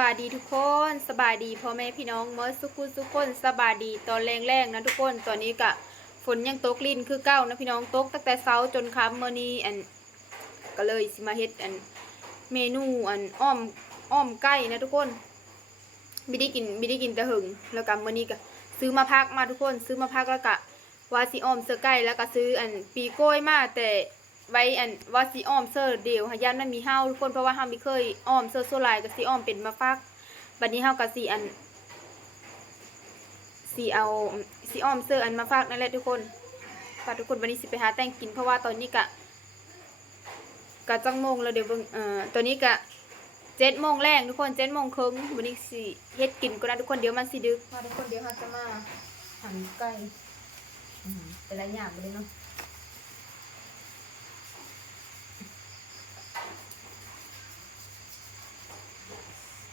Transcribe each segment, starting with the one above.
บายดีทุกคนสบายดีพ่อแม่พี่น้องเมื่อทุกคนสบายดีตอนแรงๆนะทุกคนตอนนี้กะฝนยังตกลิ้นคือเก้านะพี่น้องตกตั้งแต่เช้าจนค่ำเมื่อนี้ก็เลยสิมาเฮ็ดเมนูอ้อมไก่นะทุกคนไม่ได้กินแต่หึงแล้วก็มื่อนี้ก็ซื้อมาพักมาทุกคนซื้อมาพักแล้วก็ว่าสิอ้อมเสื้อไก่แล้วก็ซื้อปีโก้ยมาแต่ไว้ว่าสิอ้อมเสื้อเดียวหายันมันมีเฮาทุกคนเพราะว่าเฮาไม่เคยอ้อมเสื้อโซลายก็สิอ้อมเป็นมาฟักบัดนี้เฮาก็สิเอาสิอ้อมเสื้อมาฟักนั่นแหละทุกคนฝากทุกคนวันนี้สิไปหาแต่งกินเพราะว่าตอนนี้กะจังโมงแล้วเดี๋ยวตอนนี้กะ7 โมงแรงทุกคน7 โมงครึ่งวันนี้สิเฮ็ดกินก็ได้ทุกคนเดี๋ยวมันสิดึกมาทุกคนเดี๋ยวเราจะมาหั่นไก่แต่ละอย่างไปเลยเนาะ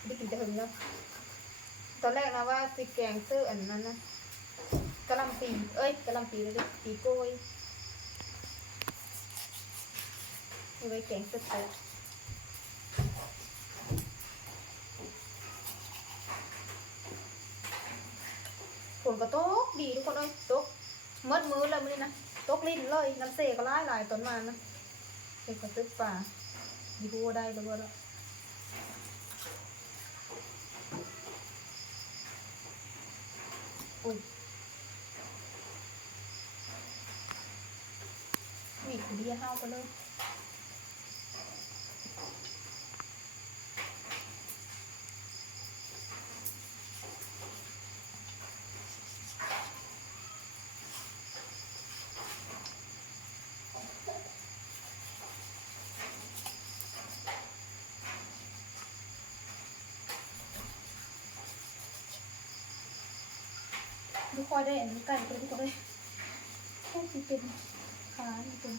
ได้กินแต่หึงแล้วตอนแรกนะว่าสิแกงเสื้อนั้นนะกะหล่ำปีเลยดิปีโก้ยเอาไว้แกงเสื้อฝนก็ตกดีทุกคนเอ้ยตกมืดมือเลยมื้อนี้นะตกลิ้นเลยน้ำเสก็หลายต้นมานะเก็บกระตึกป่าดีหัวได้แล้วก็อุ้ยมีเดียห้าวไปเลยทุกคนได้อันนี้ไก่ไปทุกคนได้แค่ที่เป็นขานี่เป็น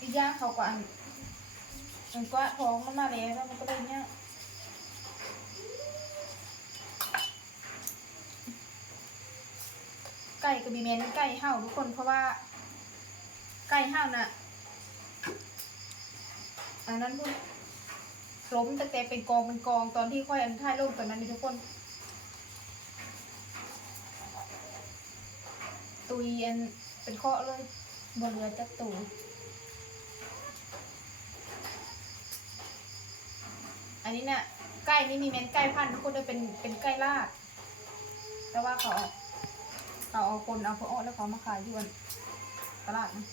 อีกอย่างเขาก็มันก็ท้องมันมาแล้วมันก็เลยเนี่ยไก่ก็มีเมนไก่ห่าวทุกคนเพราะว่าไก่ห่าวน่ะอันนั้นพูดล้มแต่เป็นกองตอนที่ค่อยท้ายลงตอนนั้นนี่ทุกคนตุยเป็นเคาะเลยบนเรือจักตูอันนี้น่ะไก่นี่มีเมนไก่พันธุ์ทุกคนเลยเป็นไก่ลาดแต่ว่าเขาเอาคนเอาพวกแล้วเขามาขายอยู่ตลาดนะ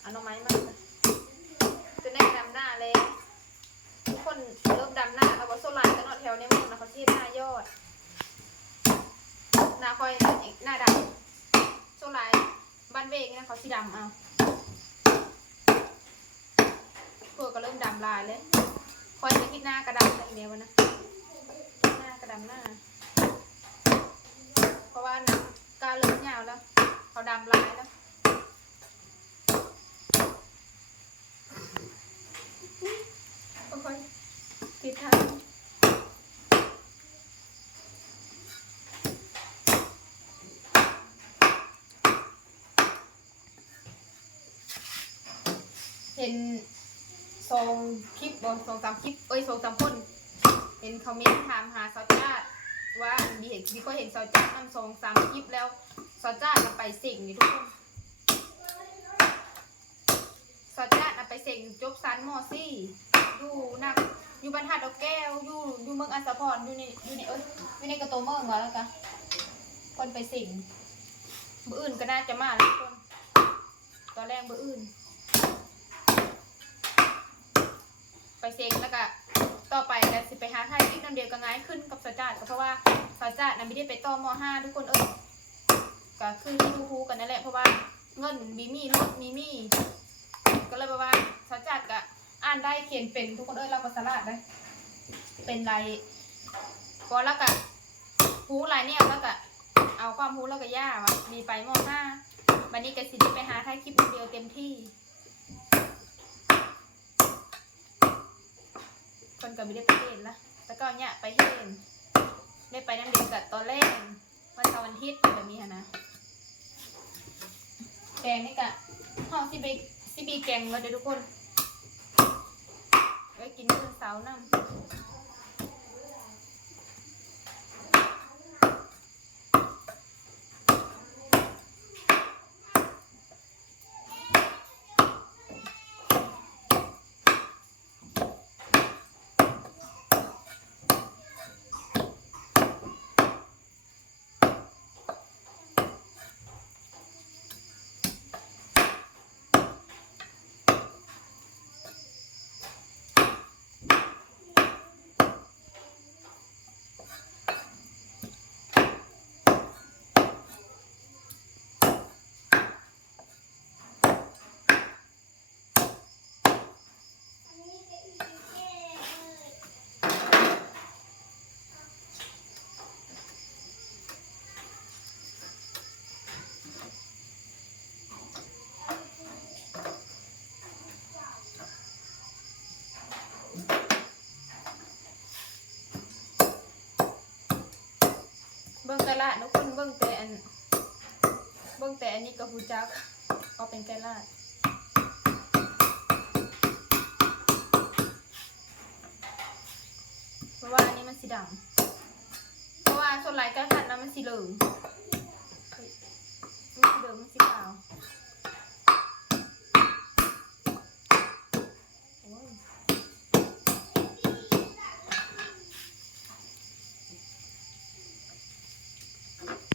เอาหน่อไม้มาจะแน่ดำหน้าเลยทุกคนเริ่มดำหน้าเขาบอกโซลาร์กันเนาะแถวในเมืองนะเขาชี้หน้ายอดหน้าคอยหน้าดำโซลาร์บ้านเวกนะเขาชี้ดำเอาพวกก็เริ่มดำลายเลยคอยจะคิดหน้ากระดำอะไรเนี้ยวนะหน้ากระดำหน้าเพราะว่าน้ำกาเริ่มยาวแล้วเขาดำลายแล้วปิดทางเห็น2 คลิปบน2-3 คลิป2-3 คนเห็นคอมเมนต์ถามหาซอจ้าว่าดีก็เห็นซอจ้ามัน2-3 คลิปแล้วซอจ้าไปเสิ่งนี่ทุกคนซอจ้าไปเสิ่งจบซันมอซี่อยู่บรรทัดดอกแก้วอยู่เมืองอัสสะพรอยู่ในกระโตเมืองแล้วกันคนไปสิ่งบื้ออื่นก็น่าจะมาทุกคนตอนแรกบื้ออื่นไปเซ็งแล้วก็ต่อไปก็สิไปหาไทยอีกน้ำเดียวก็ง่ายขึ้นกับสาวจ้าก็เพราะว่าสาวจ้านั้นไม่ได้ไปต่อม.5ทุกคน ก็คือที่รู้ๆกันนั่นแหละเพราะว่าเงินมีรถมีก็เลยว่าสัจจัดกะอ่านได้เขียนเป็นทุกคนเราก็สลาดได้เป็นไรก็แล้วก็ฮู้ไรเนี่ยแล้วก็เอาความฮู้แล้วก็ย่าวะมีไปมองหน้าวันนี้ก็สิไปหาถ่ายคลิปเดียวเต็มที่คนก็ไม่ได้ไปเห็นละแต่ก็เนี่ยไปเห็นได้ไปน้ำเดือดกับตอนแรกวันเสาร์วันอาทิตย์แบบนี้นะแกงนี่กะห่อซิบีแกงเลยเดี๋ยวทุกคนไว้กินมื้อเสาร์น้ำเบิ่งแต่ละทุกคนเบิ่งแต่อันนี้ก็ฮู้จักก็เป็นแกลาดเพราะว่าอันนี้มันสีดำเพราะว่าส่วนไหลกระทัดนะมันสีเหลืองมันสีเหลืองมันสีขาว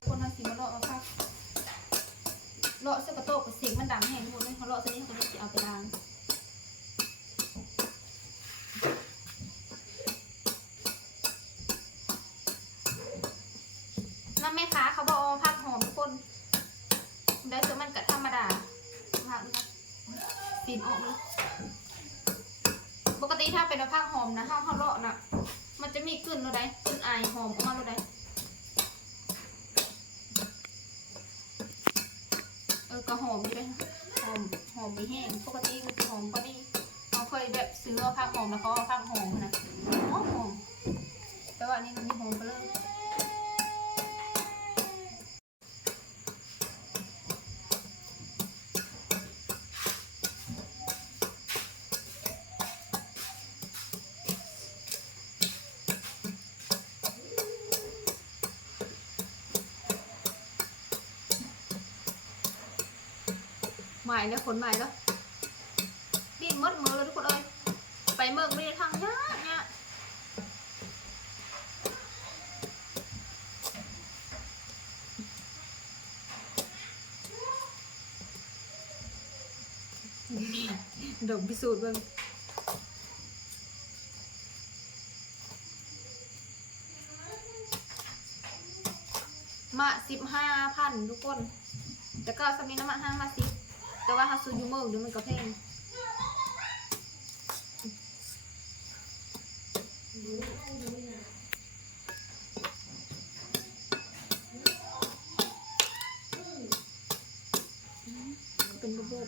คนทำสีมาเลาะมาพักเลาะเสื้อกระโตกกับเสียงมันดังแห้งหมดเลยเขาเลาะเส้นนี้เขาจะเอาไปล้างน้ำแม่ค้าเขาบอกผักหอมทุกคนได้เสื้อมันกับธรรมดาผักนะคะสีออกเลยปกติถ้าเป็นผักหอมนะเขาเลาะน่ะมันจะมีกลิ่นอะไรกลิ่นอายหอมออกมาอะไรก็หอมอยู่เลยหอมไม่แห้งปกติมันจะหอมกว่านี้เขาเคยแบบซื้อเอาผักหอมแล้วเขาเอาผักหอมนะหอมแต่ว่านี่มันมีหอมไปเลยใหม่เนี่ยขนใหม่แล้วดิ้นมดมือเลยทุกคนเอ้ยไปเมืองไม่ได้ทางยากเนี่ยดมพิสูจน์เบิ่งมา15,000ทุกคนแต่ก็สมีน้ำมัน5 มา10แต่ว่าถ้าซื้อยูเมอร์เดี๋ยวมันก็แพงเป็นระบบ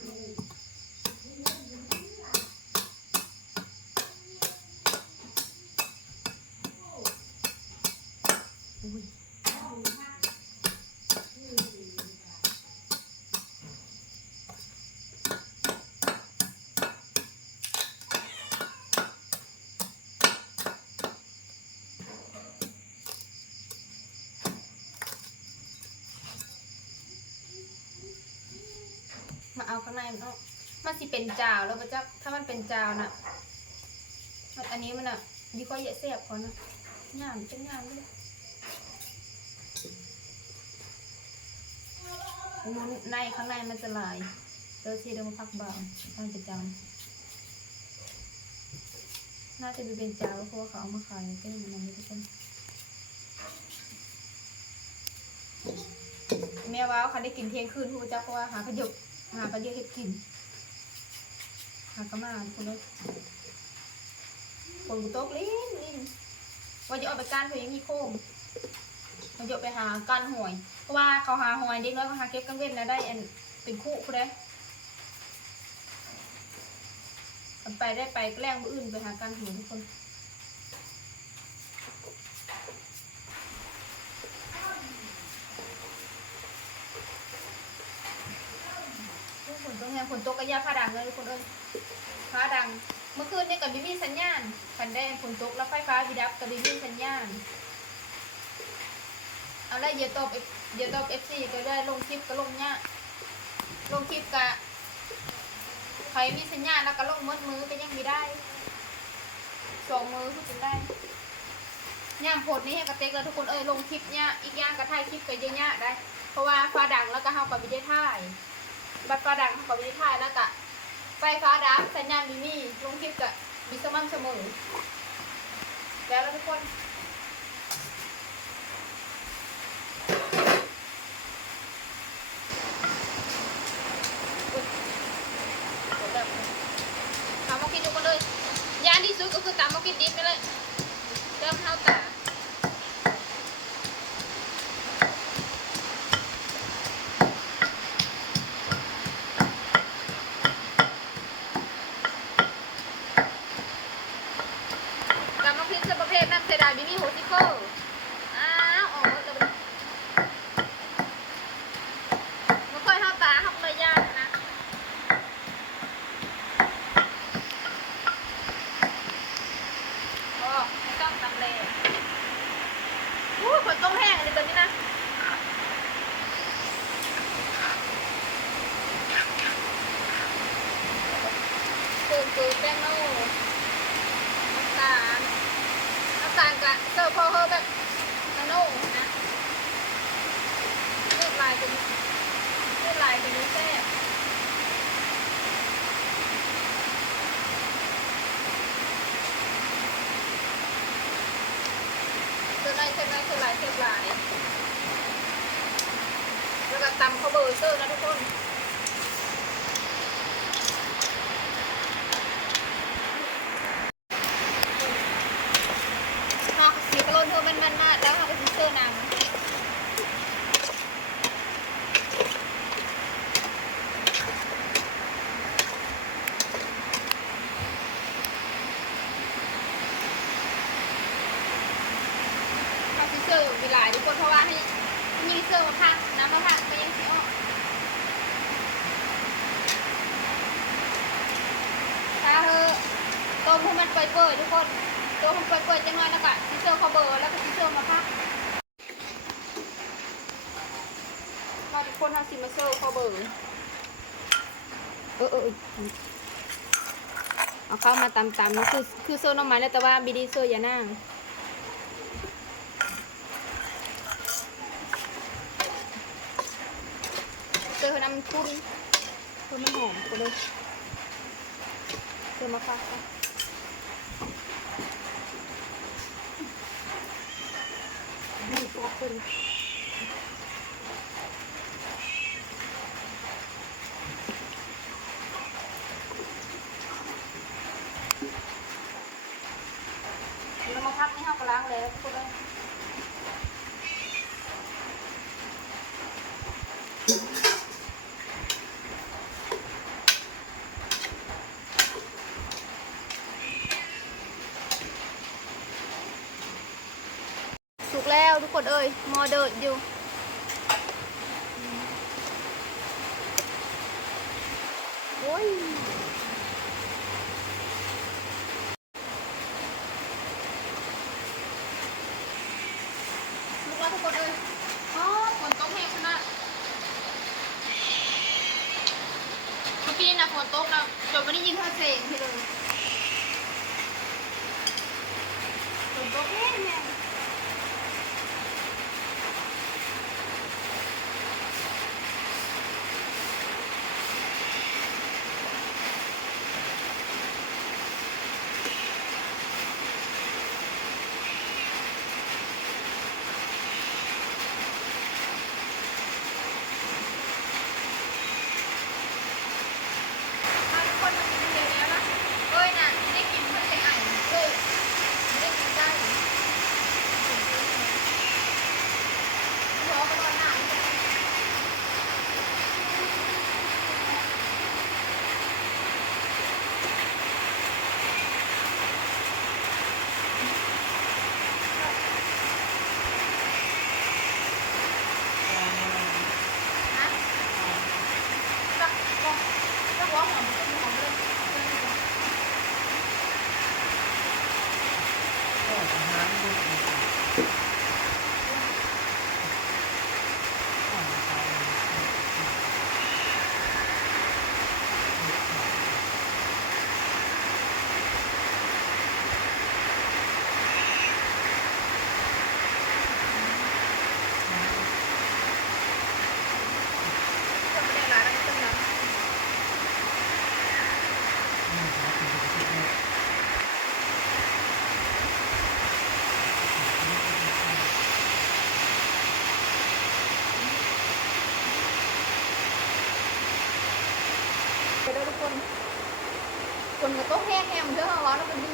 มาเอาข้างในมันออกมันสิเป็นจาวแล้วปะจ๊ะถ้ามันเป็นจาวน่ะอันนี้มันอ่ะดีกว่าเยอะแสบก่อนนะย่างเป็นย่างเลยในข้างในมันจะลายเดี๋ยวทีเดี๋ยวมาพักบางมันเป็นจาวน่าจะเป็นจาวเพราะว่าเขาเอามาขายก็อย่างนี้ทุกคนแมว ยว้าวคันได้กินเที่ยงคืนทูจ้าเพราะว่าหาประโยชน์หาประโยชน์เห็ดกินหากระมาคนเลยคนกูโต๊ะลิ้นว่าจะเอาไปก้านเพื่อยังมีโค้งมันจะไปหาก้านหอยเพราะว่าเขาหาหอยเด็กแล้วก็หาเก็บกันเว้นนะได้อันเป็นคู่คนเลยกันไปได้ไปแกล้งมืออื่นไปหาก้านหอยทุกคนฝนตกแห้งฝนตกกระยาผ้าดังเลยทุกคนเอ้ยผ้าดังเมื่อคืนนี่กับบิบี้สัญญาณคันได้ฝนตกแล้วไฟฟ้าบิดับกับบิบี้สัญญาณเอาได้เยอะตบFC ก็ได้ลงคลิปก็ลงเนี้ยลงคลิปกะใครมีสัญญาณแล้วก็ลงมืดมือก็ยังไม่ได้2 มือทุกคนได้ย่ามโพดนี้ให้กระเตกแล้วทุกคนเอ้ยลงคลิปเนี้ยอีกอย่างกระถ่ายคลิปก็เยอะแยะได้เพราะว่าฟ้าดังแล้วก็เฮากับวิดีโอถ่ายบัดฟ้าดังเฮากับวิดีโอถ่ายแล้วก็ไฟฟ้าดับสัญญาณมีนี่ลงคลิปก็มีสม่ำเสมอแล้วทุกคนตามมากินทุกคนเลยยานที่สุดก็คือตามมากินดิบไปเลยเริ่มเท่าตาตามมากินสประเภทน้ำเสดายบิมี่โฮซิโก้อ้าวออกมาเลยไม่ค่อยเท่าตาเขาเลยยากนะไม่ต้องทำเลยฝนต้องแห้งอะไรแบบนี้นะคือแป้งโน่น้ำตาลกะเสิร์ฟพอเฮอแบบโน่นะเลือกลายเป็นแซ่บเส้นลายแล้วก็ตำข้าวเบอร์เซอร์นะทุกคนข้าวสีกระโลนเธอมันมากแล้วข้าวก็เซอร์น้ำเซอร์มีหลายทุกคนเพราะว่าให้ยิงเซอร์มาพักน้ำมาพักก็ยังเสียออกถ้าเธอต้มให้มันเปื่อยๆทุกคนต้มให้มันเปื่อยๆจังเลยแล้วก็ซีเซอร์ข้าวเบอร์แล้วก็ซีเซอร์มาพักมาทุกคนทำซีมาเซอร์ข้าวเบอร์เอาเข้ามาตำๆนี่คือเซอร์น้ำมันแล้วแต่ว่าบีดีเซอร์อย่านั่งเจอน้ำคุ้นคือมันหอมก็เลยเจอมาฟักนี่ฟอกขึ้นเรามาพักนี่ห้ากล้างแล้วทุกคนสุกแล้วทุกคนเอ้ยมอเดิร์ดอยู่โอ้ยลูกแล้วทุกคนเอ้ยฝนตกแห้งขนาดเมื่อกี้นะฝนตกนะจนวันนี้ยิงท่าเสียงทีเลยฝนตกแห้ง คนก็ต้องแห้งแฮมเด้อร้อนแล้วมันดี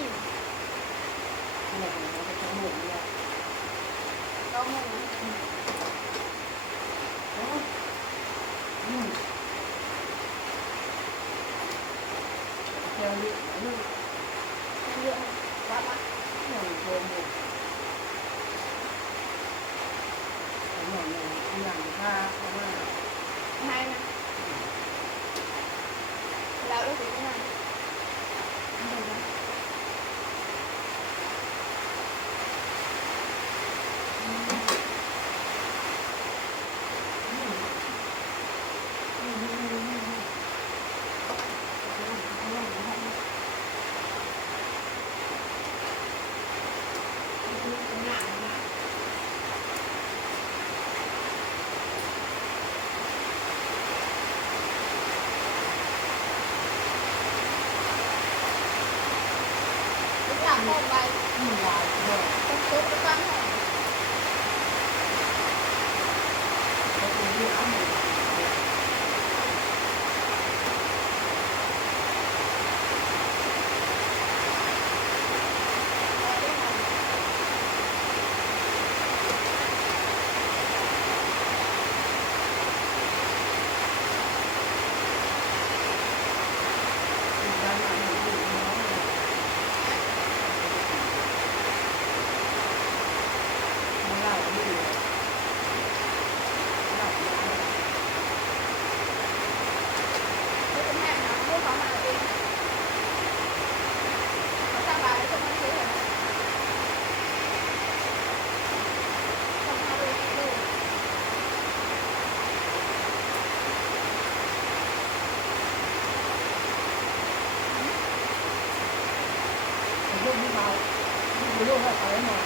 เนี่ยเราจะทำหมูเนี่ย เราหมู เดี๋ยวนี้ลูก เยอะวัดละ หนูโดนหมูหนูเนี่ยอย่างผ้าเพราะว่า ให้นะแล้วเราถึงยังทุกอย่างหมดไป ลายด้วย ตุ๊กตุ๊กบ้านแห่ ก็คือที่เอาหมู ด้านหลังหมูอยู่น้องเลยมาเล่าที่เหลือเล่ามา ทุกคนแห่นะพวกเขามาเองเขาสบายแล้วจะมาซื้อเหรอเขามาดูดู ลูกที่เขาลูกให้เขาหน่อย